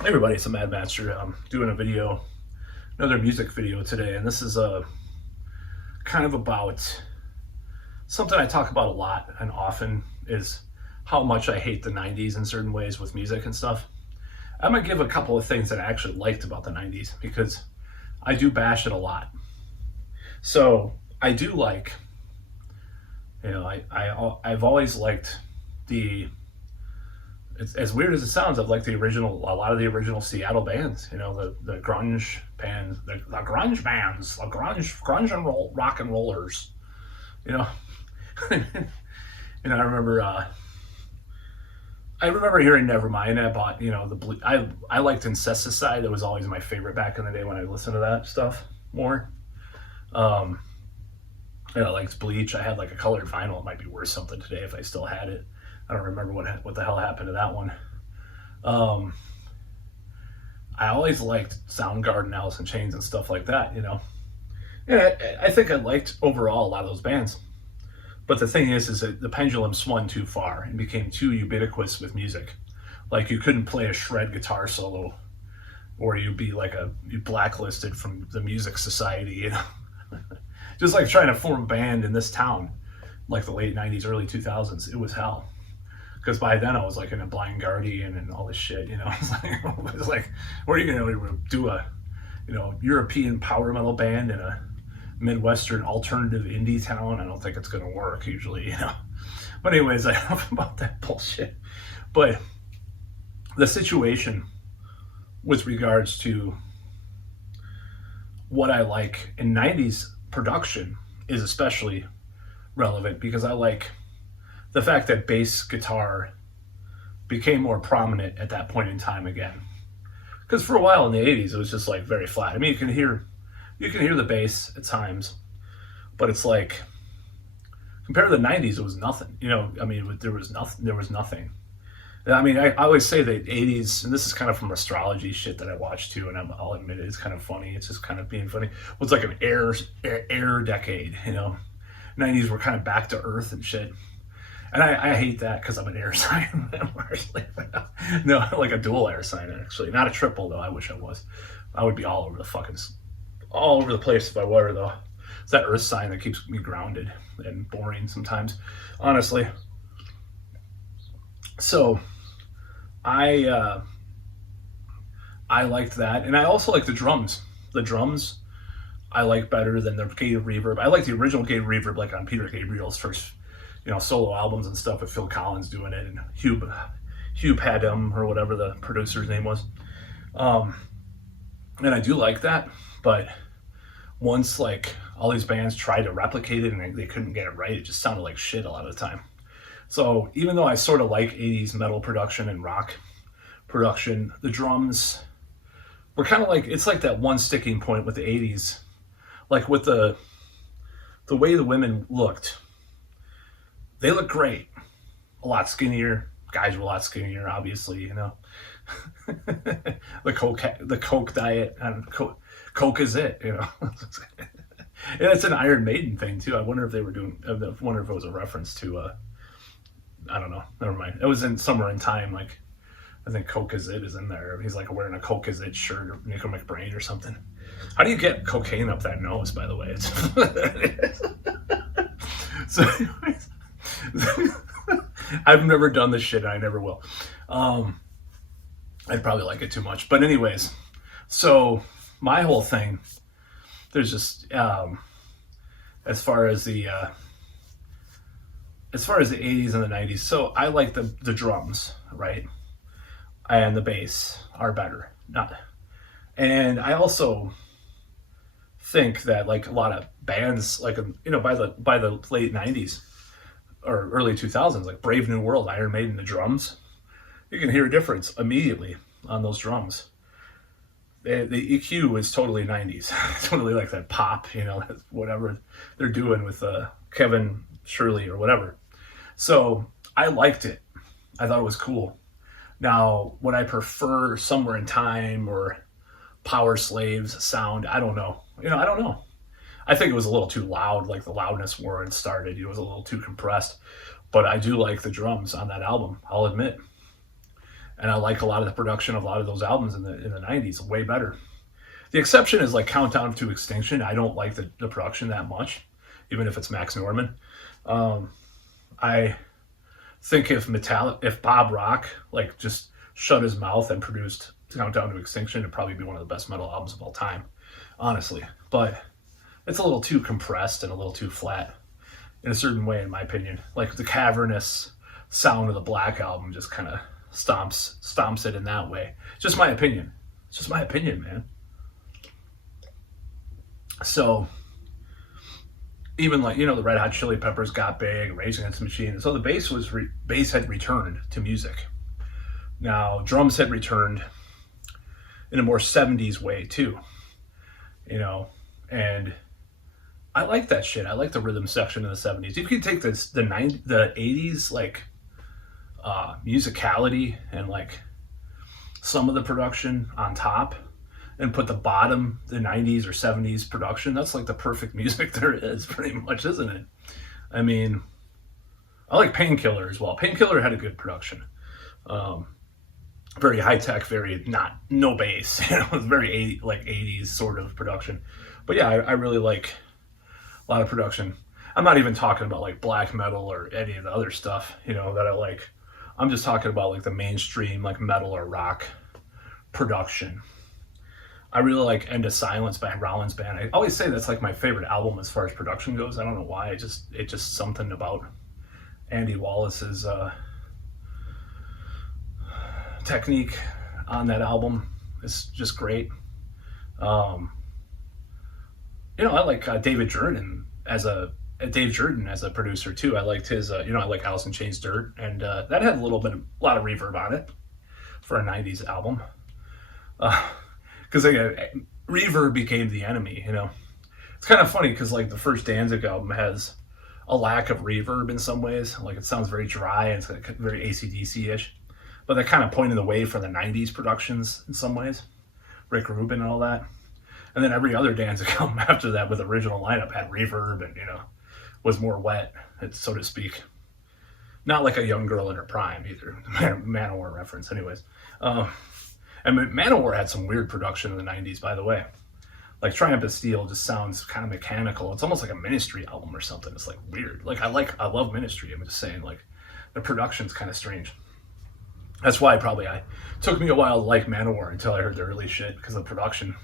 Hey everybody, it's a Mad Master. I'm doing a video, another music video today, and this is kind of about something I talk about a lot and often is how much I hate the 90s in certain ways with music and stuff. I'm gonna give a couple of things that I actually liked about the 90s because I do bash it a lot. So I do like, I've always liked the it's as weird as it sounds. I've liked a lot of the original Seattle bands. The grunge bands, the grunge bands, the grunge and rock and rollers. You know, I remember hearing Nevermind. I bought, I liked Incesticide. That was always my favorite back in the day when I listened to that stuff more. Um, and I liked Bleach. I had like a colored vinyl. It might be worth something today if I still had it. I don't remember what the hell happened to that one. Um, I always liked Soundgarden, Alice in Chains, and stuff like that. Yeah, I think I liked overall a lot of those bands. But the thing is that the pendulum swung too far and became too ubiquitous with music. Like you couldn't play a shred guitar solo, or you'd be like you blacklisted from the music society. Just like trying to form a band in this town, like the late '90s, early 2000s. It was hell because by then I was like in a Blind Guardian and all this shit. It was like, what are you gonna do a European power metal band in a Midwestern alternative indie town? I don't think it's gonna work usually. But anyways, I don't know about that bullshit. But the situation with regards to what I like in '90s production is especially relevant because I like the fact that bass guitar became more prominent at that point in time again. Because for a while in the '80s, it was just like very flat. I mean, you can hear the bass at times, but it's like compared to the '90s, it was nothing. I mean, there was nothing. There was nothing. I mean, I always say that '80s, and this is kind of from astrology shit that I watch too, and I'll admit it, it's kind of funny. It's just kind of being funny. Well, it's like an air decade. '90s were kind of back to earth and shit. And I hate that because I'm an air sign. No, like a dual air sign actually, not a triple though. I wish I was. I would be all over the place if I were though. It's that earth sign that keeps me grounded and boring sometimes, honestly. So I I liked that, and I also like the drums. The drums I like better than the gated reverb. I like the original gated reverb, like on Peter Gabriel's first solo albums and stuff with Phil Collins doing it and Hugh Padgham or whatever the producer's name was. Um, and I do like that, but once like all these bands tried to replicate it and they couldn't get it right, it just sounded like shit a lot of the time. So even though I sort of like '80s metal production and rock production, the drums were kind of like it's like that one sticking point with the '80s, like with the way the women looked. They look great, a lot skinnier. Guys were a lot skinnier, obviously. The coke diet and coke is it. And it's an Iron Maiden thing too. I wonder if they were doing. I wonder if it was a reference to. I don't know. Never mind. It was in Somewhere in Time. Like I think Coke is it is in there. He's like wearing a Coke is it shirt or Nico McBrain or something. How do you get cocaine up that nose? By the way, so. Anyways, I've never done this shit and I never will. I'd probably like it too much. But anyways, so my whole thing, there's just as far as the '80s and the '90s. So I like the drums, right, and the bass are better. Not, and I also think that like a lot of bands, like by the late '90s or early 2000s, like Brave New World, Iron Maiden, the drums, you can hear a difference immediately on those drums. The EQ is totally '90s, totally like that pop, whatever they're doing with Kevin Shirley or whatever. So I liked it. I thought it was cool. Now, would I prefer Somewhere in Time or Power Slaves sound? I don't know. I don't know. I think it was a little too loud, like the loudness where it started. It was a little too compressed. But I do like the drums on that album, I'll admit. and I like a lot of the production of a lot of those albums in the 90s way better. The exception is like Countdown to Extinction. I don't like the production that much, even if it's Max Norman. I think if Bob Rock like just shut his mouth and produced Countdown to Extinction, it'd probably be one of the best metal albums of all time, honestly. But it's a little too compressed and a little too flat in a certain way, in my opinion. Like the cavernous sound of the Black Album just kind of stomps it in that way. Just my opinion. It's just my opinion, man. So even like, the Red Hot Chili Peppers got big, Rage Against the Machine. So the bass had returned to music. Now drums had returned in a more 70s way too, and I like that shit. I like the rhythm section in the 70s. You can take the 80s like musicality and like some of the production on top and put the bottom, the 90s or 70s production. That's like the perfect music there is, pretty much, isn't it? I mean, I like Painkiller as well. Painkiller had a good production. Very high tech, no bass. It was very 80s sort of production. But yeah, I really like a lot of production. I'm not even talking about like black metal or any of the other stuff, that I like. I'm just talking about like the mainstream, like metal or rock production. I really like End of Silence by Rollins Band. I always say that's like my favorite album as far as production goes. I don't know why. It's just something about Andy Wallace's technique on that album is just great. I like David Jordan as a producer too. I liked his, I like Alice in Chains' Dirt, and that had a lot of reverb on it for a 90s album. Because reverb became the enemy, It's kind of funny because like the first Danzig album has a lack of reverb in some ways. Like it sounds very dry and it's like very AC/DC-ish. But that kind of pointed the way for the 90s productions in some ways. Rick Rubin and all that. And then every other Danzig album after that with original lineup had reverb and, was more wet, so to speak. Not like a young girl in her prime either. Manowar reference, anyways. And Manowar had some weird production in the 90s, by the way. Like Triumph of Steel just sounds kind of mechanical. It's almost like a Ministry album or something. It's like weird. Like I love Ministry. I'm just saying, like the production's kind of strange. That's why it took me a while to like Manowar until I heard the early shit, because of production.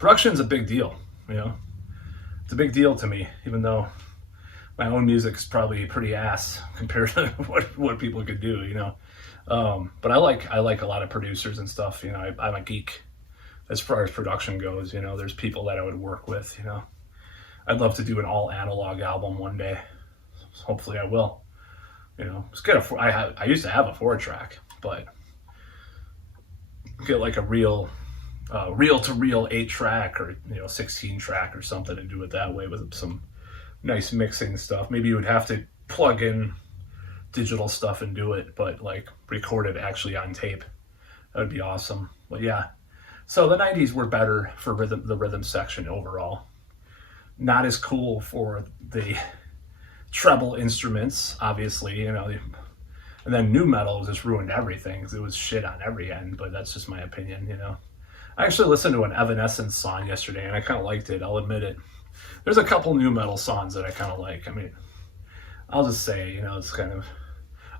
Production's a big deal, It's a big deal to me, even though my own music's probably pretty ass compared to what people could do, But I like a lot of producers and stuff. I'm a geek as far as production goes. There's people that I would work with. I'd love to do an all analog album one day. Hopefully, I will. It's good. I used to have a 4-track, but get like a reel to reel 8-track or 16-track or something and do it that way with some nice mixing stuff. Maybe you would have to plug in digital stuff and do it, but like record it actually on tape. That would be awesome. But yeah, so the 90s were better for the rhythm section overall. Not as cool for the treble instruments, obviously, and then new metal just ruined everything because it was shit on every end. But that's just my opinion. I actually listened to an Evanescence song yesterday and I kind of liked it, I'll admit it. There's a couple new metal songs that I kind of like. I mean, I'll just say, it's kind of,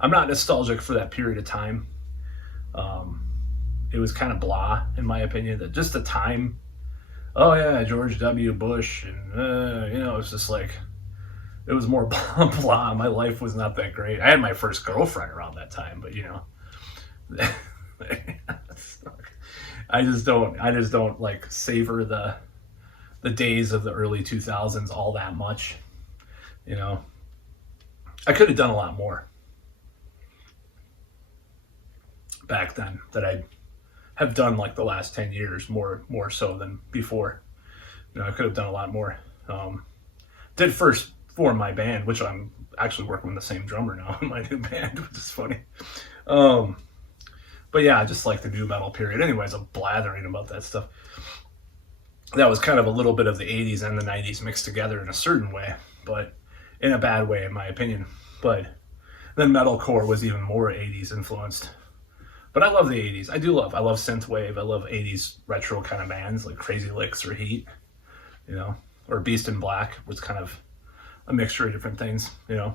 I'm not nostalgic for that period of time. It was kind of blah, in my opinion, that just the time, oh yeah, George W. Bush, and, it's just like, it was more blah. My life was not that great. I had my first girlfriend around that time, but, I just don't like savor the days of the early 2000s all that much. I could have done a lot more back then that I have done like the last 10 years, more so than before. I could have done a lot more. Did first form my band, which I'm actually working with the same drummer now in my new band, which is funny. But yeah, I just like the new metal period. Anyways, I'm blathering about that stuff. That was kind of a little bit of the 80s and the 90s mixed together in a certain way, but in a bad way, in my opinion. But then metalcore was even more 80s influenced. But I love the 80s. I love synthwave. I love 80s retro kind of bands like Crazy Licks or Heat, you know, or Beast in Black was kind of a mixture of different things, you know.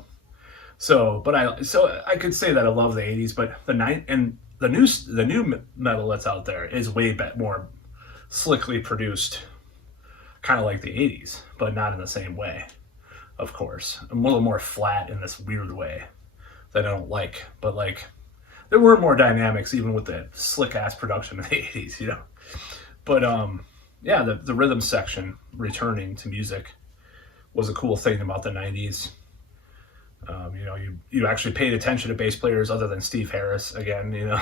So I could say that I love the 80s, but the new metal that's out there is way more slickly produced, kind of like the 80s, but not in the same way, of course. I'm a little more flat in this weird way that I don't like, but like there were more dynamics even with the slick ass production of the 80s, you know. But yeah, the rhythm section returning to music was a cool thing about the 90s. You know, you actually paid attention to bass players other than Steve Harris again, you know,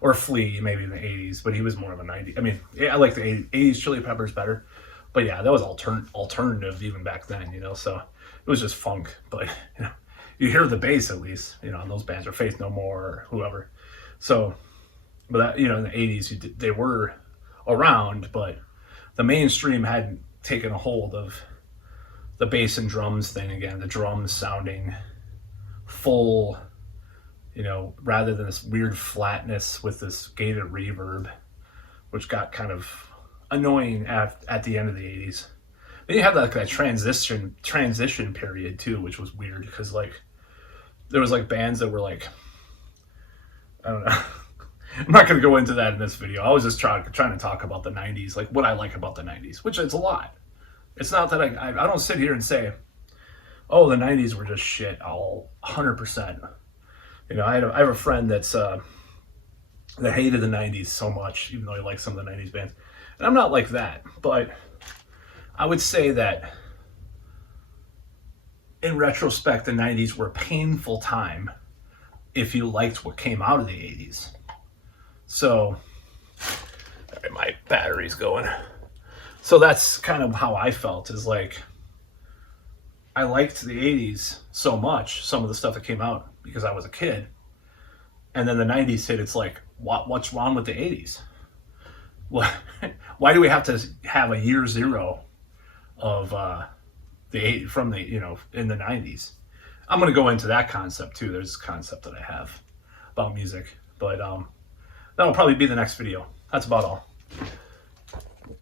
or Flea maybe in the 80s, but he was more of a 90s. I mean, yeah, I like the 80s Chili Peppers better, but yeah, that was alternative even back then, you know, so it was just funk. But you know, you hear the bass at least, you know, on those bands, or Faith No More or whoever. So, but that, you know, in the 80s they were around, but the mainstream hadn't taken a hold of the bass and drums thing again, the drums sounding full, you know, rather than this weird flatness with this gated reverb, which got kind of annoying at the end of the 80s. Then you had like that transition period too, which was weird because like there was like bands that were like, I don't know. I'm not going to go into that in this video. I was just trying to talk about the 90s, like what I like about the 90s, which is a lot. It's not that I don't sit here and say, oh, the 90s were just shit all 100%. You know, I have a friend that hated the 90s so much, even though he liked some of the 90s bands. And I'm not like that, but I would say that in retrospect, the 90s were a painful time if you liked what came out of the 80s. So, all right, my battery's going. So that's kind of how I felt, is like, I liked the 80s so much, some of the stuff that came out because I was a kid. And then the 90s hit, it's like, what's wrong with the 80s? Why do we have to have a year zero of from the, you know, in the 90s? I'm going to go into that concept too. There's this concept that I have about music, but that'll probably be the next video. That's about all.